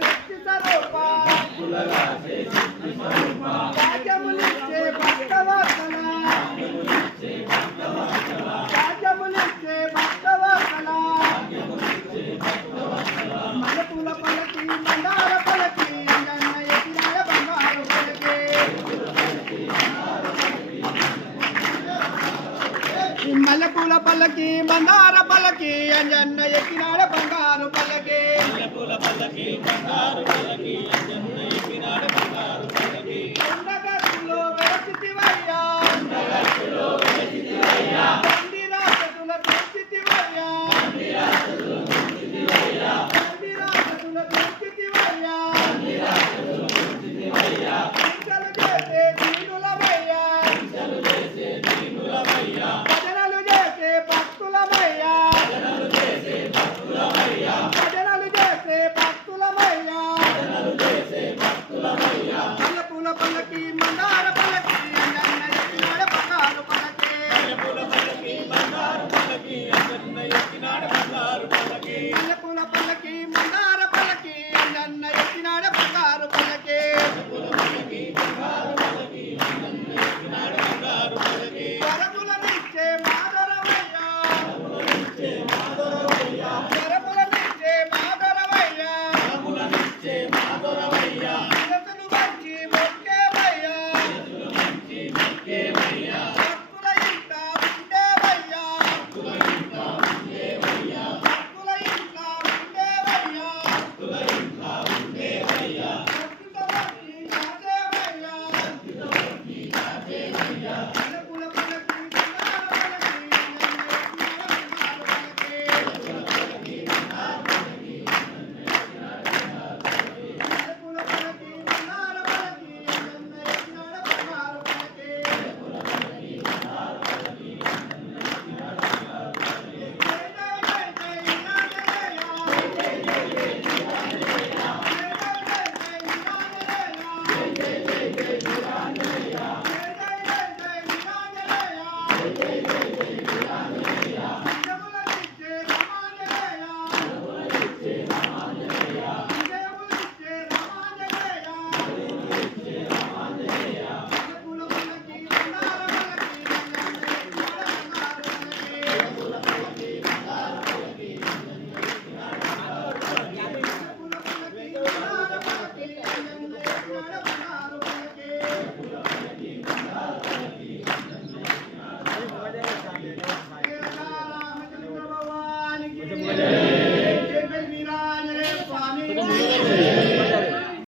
శక్తి స్వరూప రాజ్యములిచ్చే భక్తవత్సల రాజ్యములిచ్చే భక్తవత్సల మల్లెపూల పల్లకి మందార పల్లకి అంజన్న ఎత్తినాడ బంగారు పల్లకి మల్లెపూల పల్లకి మందార పల్లకి అంజన్న ఎక్కినాడ బంగారు పల్లకి బంగారు పల్లకి ఎన్నెక్కినాడు బంగారు పల్లకి.